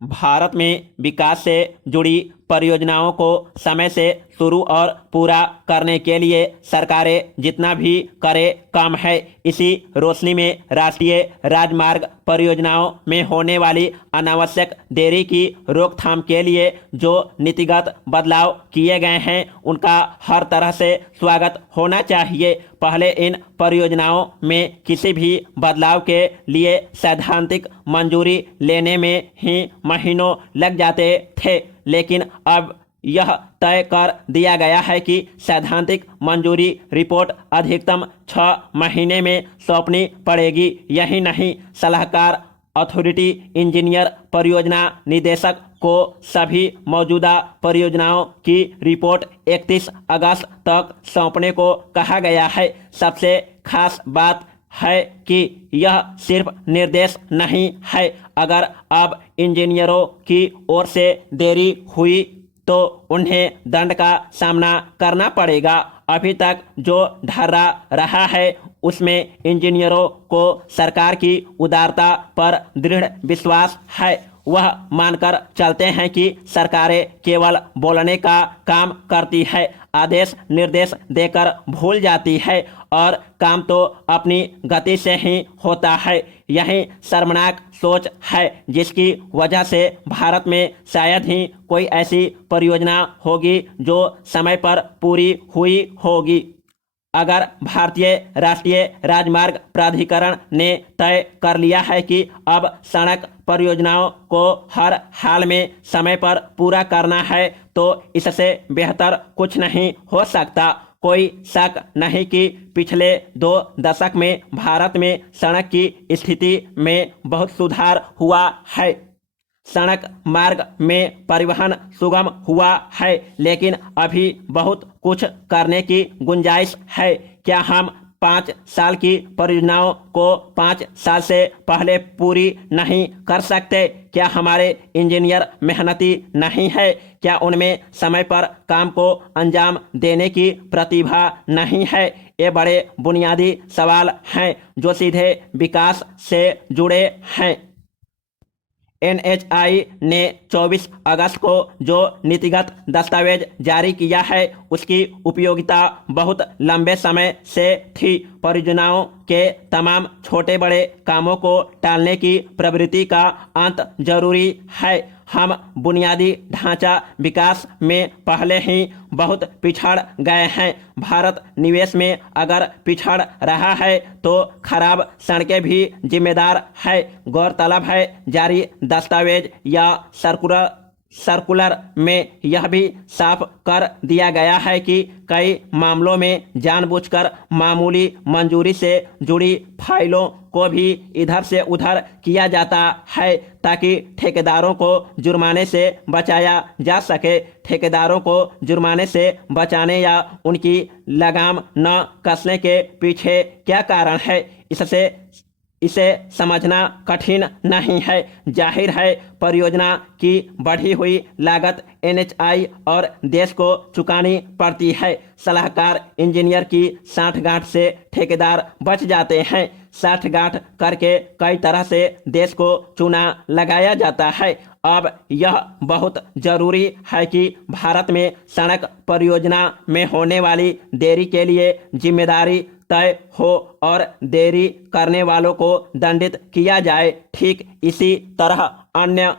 भारत में विकास से जुड़ी परियोजनाओं को समय से शुरू और पूरा करने के लिए सरकारें जितना भी करे कम है। इसी रोशनी में राष्ट्रीय राजमार्ग परियोजनाओं में होने वाली अनावश्यक देरी की रोकथाम के लिए जो नीतिगत बदलाव किए गए हैं उनका हर तरह से स्वागत होना चाहिए। पहले इन परियोजनाओं में किसी भी बदलाव के लिए सैद्धांतिक मंजूरी लेने में ही महीनों लग जाते थे, लेकिन अब यह तय कर दिया गया है कि सैद्धांतिक मंजूरी रिपोर्ट अधिकतम 6 महीने में सौंपनी पड़ेगी। यही नहीं, सलाहकार अथॉरिटी इंजीनियर परियोजना निदेशक को सभी मौजूदा परियोजनाओं की रिपोर्ट 31 अगस्त तक सौंपने को कहा गया है। सबसे खास बात है कि यह सिर्फ निर्देश नहीं है। अगर अब इंजीनियरों की ओर से देरी हुई तो उन्हें दंड का सामना करना पड़ेगा। अभी तक जो ढर्रा रहा है उसमें इंजीनियरों को सरकार की उदारता पर दृढ़ विश्वास है। वह मानकर चलते हैं कि सरकारें केवल बोलने का काम करती है, आदेश निर्देश देकर भूल जाती है और काम तो अपनी गति से ही होता है। यही शर्मनाक सोच है जिसकी वजह से भारत में शायद ही कोई ऐसी परियोजना होगी जो समय पर पूरी हुई होगी। अगर भारतीय राष्ट्रीय राजमार्ग प्राधिकरण ने तय कर लिया है कि अब सड़क परियोजनाओं को हर हाल में समय पर पूरा करना है तो इससे बेहतर कुछ नहीं हो सकता। कोई शक नहीं कि पिछले 2 दशक में भारत में सड़क की स्थिति में बहुत सुधार हुआ है। सड़क मार्ग में परिवहन सुगम हुआ है, लेकिन अभी बहुत कुछ करने की गुंजाइश है। क्या हम 5 साल की परियोजनाओं को 5 साल से पहले पूरी नहीं कर सकते? क्या हमारे इंजीनियर मेहनती नहीं है? क्या उनमें समय पर काम को अंजाम देने की प्रतिभा नहीं है? ये बड़े बुनियादी सवाल हैं जो सीधे विकास से जुड़े हैं। NHAI ने 24 अगस्त को जो नीतिगत दस्तावेज जारी किया है उसकी उपयोगिता बहुत लंबे समय से थी। परियोजनाओं के तमाम छोटे बड़े कामों को टालने की प्रवृत्ति का अंत जरूरी है। हम बुनियादी ढांचा विकास में पहले ही बहुत पिछड़ गए हैं। भारत निवेश में अगर पिछड़ रहा है तो खराब सड़कें भी जिम्मेदार है। गौरतलब है जारी दस्तावेज या सर्कुलर में यह भी साफ कर दिया गया है कि कई मामलों में जानबूझकर मामूली मंजूरी से जुड़ी फाइलों को भी इधर से उधर किया जाता है ताकि ठेकेदारों को जुर्माने से बचाया जा सके। ठेकेदारों को जुर्माने से बचाने या उनकी लगाम न कसने के पीछे क्या कारण है, इसे समझना कठिन नहीं है। जाहिर है परियोजना की बढ़ी हुई लागत NHAI और देश को चुकानी पड़ती है। सलाहकार इंजीनियर की साठगांठ से ठेकेदार बच जाते हैं। साठगांठ करके कई तरह से देश को चूना लगाया जाता है। अब यह बहुत जरूरी है कि भारत में सड़क परियोजना में होने वाली देरी के लिए जिम्मेदारी तय हो और देरी करने वालों को दंडित किया जाए। ठीक इसी तरह अन्य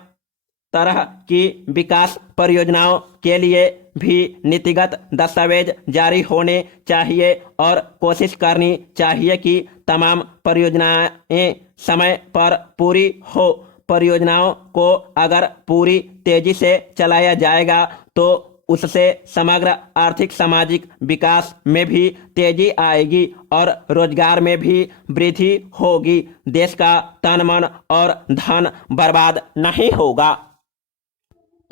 तरह की विकास परियोजनाओं के लिए भी नीतिगत दस्तावेज जारी होने चाहिए और कोशिश करनी चाहिए कि तमाम परियोजनाएं समय पर पूरी हो। परियोजनाओं को अगर पूरी तेजी से चलाया जाएगा तो उससे समग्र आर्थिक सामाजिक विकास में भी तेजी आएगी और रोजगार में भी वृद्धि होगी। देश का तन मन और धन बर्बाद नहीं होगा।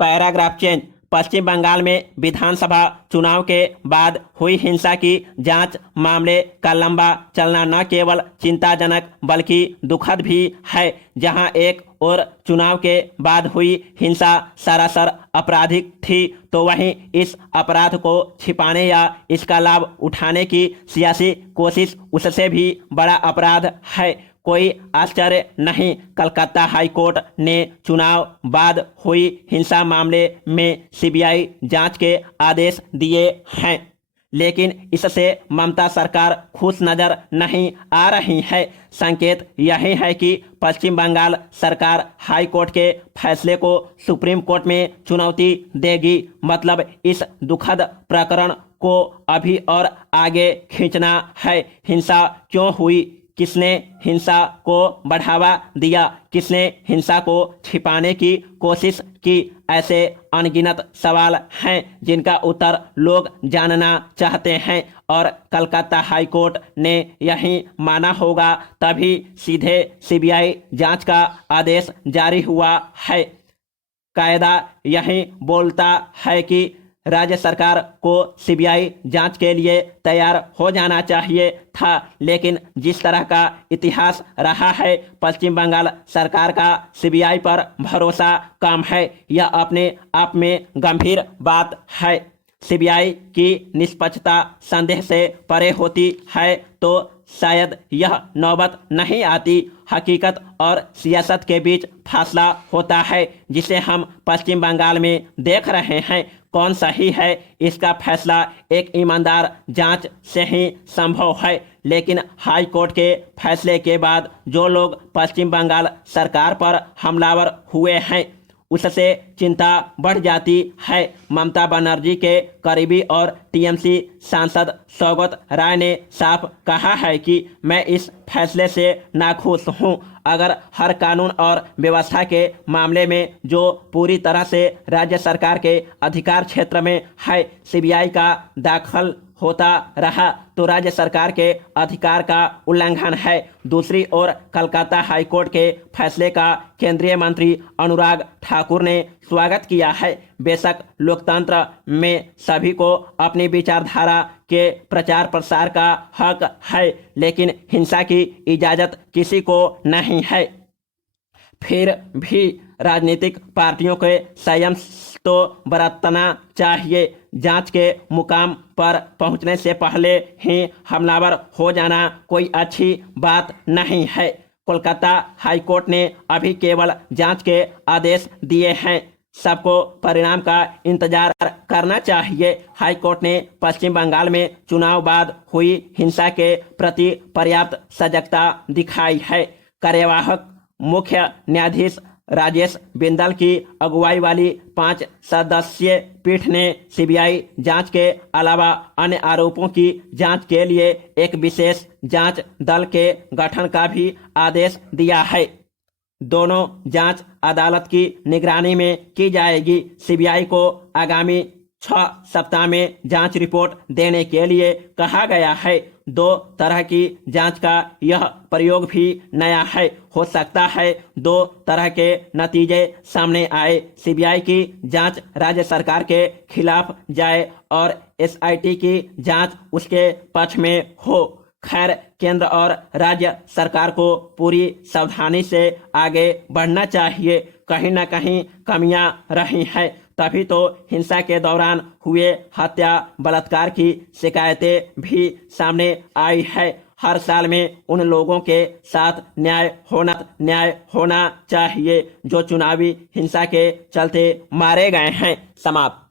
Paragraph change. पश्चिम बंगाल में विधानसभा चुनाव के बाद हुई हिंसा की जांच मामले का लंबा चलना न केवल चिंताजनक बल्कि दुखद भी है। जहां एक और चुनाव के बाद हुई हिंसा सरासर आपराधिक थी तो वहीं इस अपराध को छिपाने या इसका लाभ उठाने की सियासी कोशिश उससे भी बड़ा अपराध है। कोई आश्चर्य नहीं, कलकत्ता हाईकोर्ट ने चुनाव बाद हुई हिंसा मामले में सीबीआई जांच के आदेश दिए हैं, लेकिन इससे ममता सरकार खुश नजर नहीं आ रही है। संकेत यही है कि पश्चिम बंगाल सरकार हाई कोर्ट के फैसले को सुप्रीम कोर्ट में चुनौती देगी। मतलब इस दुखद प्रकरण को अभी और आगे खींचना है। हिंसा क्यों हुई, किसने हिंसा को बढ़ावा दिया, किसने हिंसा को छिपाने की कोशिश की, ऐसे अनगिनत सवाल हैं जिनका उत्तर लोग जानना चाहते हैं और कलकत्ता हाईकोर्ट ने यही माना होगा, तभी सीधे सीबीआई जांच का आदेश जारी हुआ है। कायदा यही बोलता है कि राज्य सरकार को सीबीआई जांच के लिए तैयार हो जाना चाहिए था, लेकिन जिस तरह का इतिहास रहा है, पश्चिम बंगाल सरकार का सीबीआई पर भरोसा कम है। यह अपने आप में गंभीर बात है। सीबीआई की निष्पक्षता संदेह से परे होती है तो शायद यह नौबत नहीं आती। हकीकत और सियासत के बीच फासला होता है जिसे हम पश्चिम बंगाल में देख रहे हैं। कौन सही है, इसका फैसला एक ईमानदार जांच से ही संभव है, लेकिन हाई कोर्ट के फैसले के बाद जो लोग पश्चिम बंगाल सरकार पर हमलावर हुए हैं उससे चिंता बढ़ जाती है। ममता बनर्जी के करीबी और टीएमसी सांसद सौगत राय ने साफ कहा है कि मैं इस फैसले से नाखुश हूं। अगर हर कानून और व्यवस्था के मामले में जो पूरी तरह से राज्य सरकार के अधिकार क्षेत्र में है, सीबीआई का दाखिल होता रहा तो राज्य सरकार के अधिकार का उल्लंघन है। दूसरी ओर कलकत्ता हाईकोर्ट के फैसले का केंद्रीय मंत्री अनुराग ठाकुर ने स्वागत किया है। बेशक लोकतंत्र में सभी को अपनी विचारधारा के प्रचार प्रसार का हक है, लेकिन हिंसा की इजाजत किसी को नहीं है। फिर भी राजनीतिक पार्टियों के संयम तो बरतना चाहिए। जांच के मुकाम पर पहुंचने से पहले ही हमलावर हो जाना कोई अच्छी बात नहीं है। कोलकाता हाईकोर्ट ने अभी केवल जांच के आदेश दिए हैं, सबको परिणाम का इंतजार करना चाहिए। हाईकोर्ट ने पश्चिम बंगाल में चुनाव बाद हुई हिंसा के प्रति पर्याप्त सजगता दिखाई है। कार्यवाहक मुख्य न्यायाधीश राजेश बिंदल की अगुवाई वाली 5 सदस्यीय पीठ ने सीबीआई जांच के अलावा अन्य आरोपों की जांच के लिए एक विशेष जांच दल के गठन का भी आदेश दिया है। दोनों जांच अदालत की निगरानी में की जाएगी। सीबीआई को आगामी 6 सप्ताह में जांच रिपोर्ट देने के लिए कहा गया है। 2 तरह की जांच का यह प्रयोग भी नया है। हो सकता है 2 तरह के नतीजे सामने आए। सीबीआई की जांच राज्य सरकार के खिलाफ जाए और एसआईटी की जांच उसके पक्ष में हो। खैर, केंद्र और राज्य सरकार को पूरी सावधानी से आगे बढ़ना चाहिए। कहीं न कहीं कमियां रही हैं, तभी तो हिंसा के दौरान हुए हत्या बलात्कार की शिकायतें भी सामने आई है। हर साल में उन लोगों के साथ न्याय होना चाहिए जो चुनावी हिंसा के चलते मारे गए हैं। समाप्त।